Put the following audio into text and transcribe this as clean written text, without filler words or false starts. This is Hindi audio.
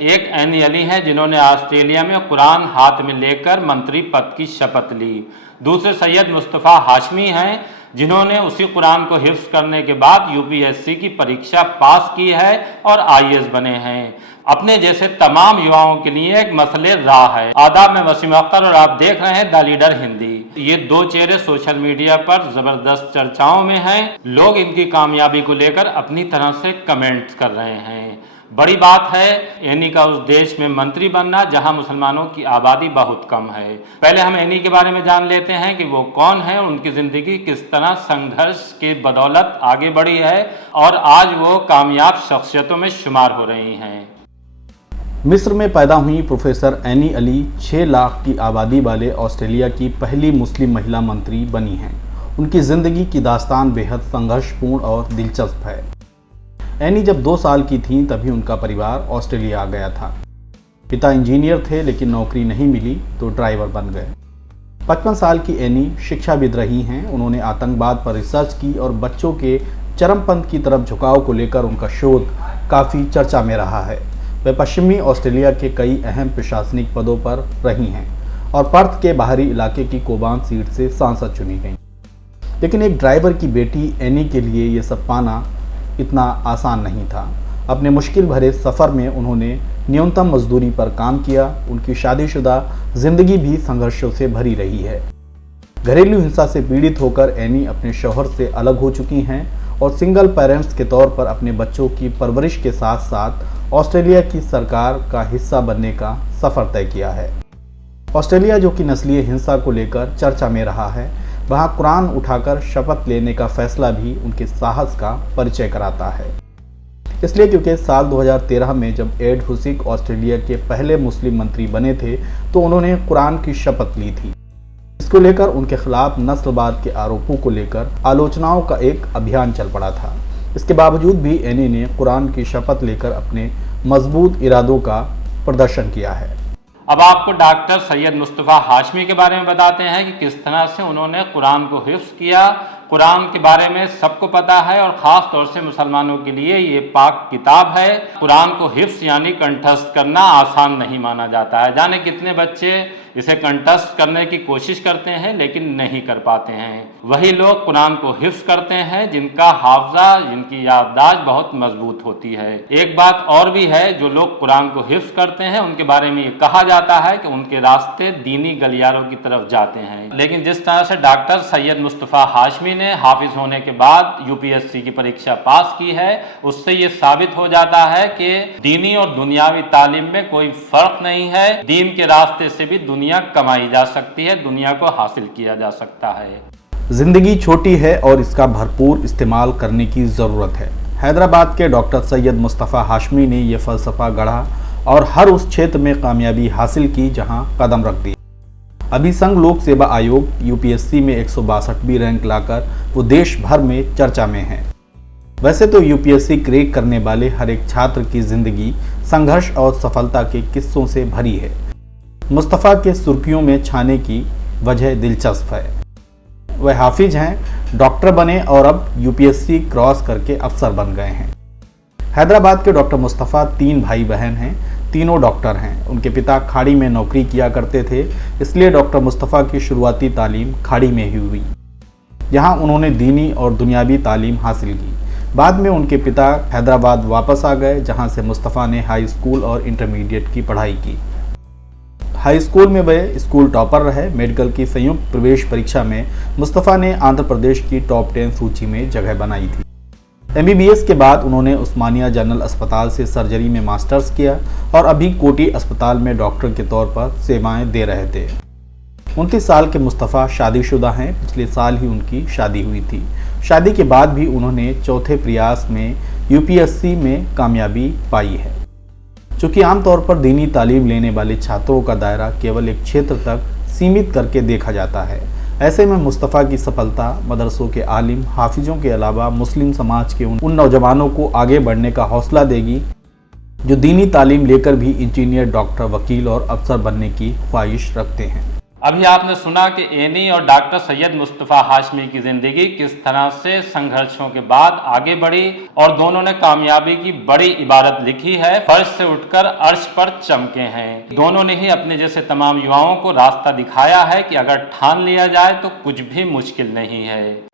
एक एनी अली हैं जिन्होंने ऑस्ट्रेलिया में कुरान हाथ में लेकर मंत्री पद की शपथ ली। दूसरे सैयद मुस्तफ़ा हाशमी हैं जिन्होंने उसी कुरान को हिफ्ज करने के बाद यूपीएससी की परीक्षा पास की है और आईएएस बने हैं। अपने जैसे तमाम युवाओं के लिए एक मसले राह है। आदाब, मैं वसीम अख्तर और आप देख रहे हैं द लीडर हिंदी। ये दो चेहरे सोशल मीडिया पर जबरदस्त चर्चाओं में हैं। लोग इनकी कामयाबी को लेकर अपनी तरह से कमेंट्स कर रहे हैं। बड़ी बात है एनी का उस देश में मंत्री बनना जहां मुसलमानों की आबादी बहुत कम है। पहले हम एनी के बारे में जान लेते हैं कि वो कौन है, उनकी ज़िंदगी किस तरह संघर्ष की बदौलत आगे बढ़ी है और आज वो कामयाब शख्सियतों में शुमार हो रही हैं। मिस्र में पैदा हुई प्रोफेसर एनी अली 6 लाख की आबादी वाले ऑस्ट्रेलिया की पहली मुस्लिम महिला मंत्री बनी हैं। उनकी ज़िंदगी की दास्तान बेहद संघर्षपूर्ण और दिलचस्प है। एनी जब 2 साल की थीं तभी उनका परिवार ऑस्ट्रेलिया आ गया था। पिता इंजीनियर थे लेकिन नौकरी नहीं मिली तो ड्राइवर बन गए। 55 साल की एनी शिक्षाविद रही हैं। उन्होंने आतंकवाद पर रिसर्च की और बच्चों के चरमपंथ की तरफ झुकाव को लेकर उनका शोध काफ़ी चर्चा में रहा है। वे पश्चिमी ऑस्ट्रेलिया के कई अहम प्रशासनिक पदों पर रही हैं और पर्थ के बाहरी इलाके की कोबान सीट से सांसद चुनी गईं। लेकिन एक ड्राइवर की बेटी एनी के लिए ये सब पाना इतना आसान नहीं था। अपने मुश्किल भरे सफ़र में उन्होंने न्यूनतम मजदूरी पर काम किया। उनकी शादीशुदा जिंदगी भी संघर्षों से भरी रही है। घरेलू हिंसा से पीड़ित होकर एनी अपने शौहर से अलग हो चुकी हैं और सिंगल पेरेंट्स के तौर पर अपने बच्चों की परवरिश के साथ साथ ऑस्ट्रेलिया की सरकार का हिस्सा बनने का सफ़र तय किया है। ऑस्ट्रेलिया जो कि नस्लीय हिंसा को लेकर चर्चा में रहा है, वहाँ कुरान उठाकर शपथ लेने का फैसला भी उनके साहस का परिचय कराता है। इसलिए क्योंकि साल 2013 में जब एड हुसिक ऑस्ट्रेलिया के पहले मुस्लिम मंत्री बने थे तो उन्होंने कुरान की शपथ ली थी। इसको लेकर उनके खिलाफ नस्लवाद के आरोपों को लेकर आलोचनाओं का एक अभियान चल पड़ा था। इसके बावजूद भी एनी ने कुरान की शपथ लेकर अपने मजबूत इरादों का प्रदर्शन किया है। अब आपको डॉक्टर सैयद मुस्तफ़ा हाशमी के बारे में बताते हैं कि किस तरह से उन्होंने कुरान को हिफ्ज़ किया। कुरान के बारे में सबको पता है और ख़ास तौर से मुसलमानों के लिए ये पाक किताब है। कुरान को हिफ्ज़ यानी कंठस्थ करना आसान नहीं माना जाता है। जाने कितने बच्चे इसे कंठस्थ करने की कोशिश करते हैं लेकिन नहीं कर पाते हैं। वही लोग कुरान को हिफ्ज़ करते हैं जिनका हाफजा, जिनकी याददाश्त बहुत मजबूत होती है। एक बात और भी है, जो लोग कुरान को हिफ्ज़ करते हैं उनके बारे में ये कहा जाता है कि उनके रास्ते दीनी गलियारों की तरफ जाते हैं। लेकिन जिस तरह से डॉक्टर सैयद मुस्तफ़ा हाशमी ने हाफिज होने के बाद यूपीएससी की परीक्षा पास की है, उससे ये साबित हो जाता है कि दीनी और दुनियावी तालीम में कोई फर्क नहीं है। दीन के रास्ते से भी दुनिया कमाई जा सकती है, दुनिया को हासिल किया जा सकता है। जिंदगी छोटी है और इसका भरपूर इस्तेमाल करने की ज़रूरत है। हैदराबाद के डॉक्टर सैयद मुस्तफ़ा हाशमी ने यह फ़लसफ़ा गढ़ा और हर उस क्षेत्र में कामयाबी हासिल की जहां कदम रख दी। अभी संघ लोक सेवा आयोग यूपीएससी में 162वीं रैंक लाकर वो देश भर में चर्चा में है। वैसे तो यूपीएससी क्रैक करने वाले हर एक छात्र की जिंदगी संघर्ष और सफलता के किस्सों से भरी है। मुस्तफ़ा के सुर्खियों में छाने की वजह दिलचस्प है। वह हाफिज हैं, डॉक्टर बने और अब यूपीएससी क्रॉस करके अफसर बन गए हैं। हैदराबाद के डॉक्टर मुस्तफ़ा 3 भाई बहन हैं, तीनों डॉक्टर हैं। उनके पिता खाड़ी में नौकरी किया करते थे, इसलिए डॉक्टर मुस्तफ़ा की शुरुआती तालीम खाड़ी में ही हुई। यहाँ उन्होंने दीनी और दुनियावी तालीम हासिल की। बाद में उनके पिता हैदराबाद वापस आ गए, जहाँ से मुस्तफ़ा ने हाई स्कूल और इंटरमीडिएट की पढ़ाई की। हाई स्कूल में वे स्कूल टॉपर रहे। मेडिकल की संयुक्त प्रवेश परीक्षा में मुस्तफ़ा ने आंध्र प्रदेश की टॉप 10 सूची में जगह बनाई थी। एमबीबीएस के बाद उन्होंने उस्मानिया जनरल अस्पताल से सर्जरी में मास्टर्स किया और अभी कोटी अस्पताल में डॉक्टर के तौर पर सेवाएं दे रहे थे। 29 साल के मुस्तफ़ा शादीशुदा हैं। पिछले साल ही उनकी शादी हुई थी। शादी के बाद भी उन्होंने चौथे प्रयास में यूपीएससी में कामयाबी पाई है। चूँकि आमतौर पर दीनी तालीम लेने वाले छात्रों का दायरा केवल एक क्षेत्र तक सीमित करके देखा जाता है, ऐसे में मुस्तफ़ा की सफलता मदरसों के आलिम, हाफिजों के अलावा मुस्लिम समाज के उन नौजवानों को आगे बढ़ने का हौसला देगी जो दीनी तालीम लेकर भी इंजीनियर, डॉक्टर, वकील और अफसर बनने की ख्वाहिश रखते हैं। अभी आपने सुना कि एनी और डॉक्टर सैयद मुस्तफ़ा हाशमी की ज़िंदगी किस तरह से संघर्षों के बाद आगे बढ़ी और दोनों ने कामयाबी की बड़ी इबारत लिखी है, फर्श से उठकर अर्श पर चमके हैं। दोनों ने ही अपने जैसे तमाम युवाओं को रास्ता दिखाया है कि अगर ठान लिया जाए तो कुछ भी मुश्किल नहीं है।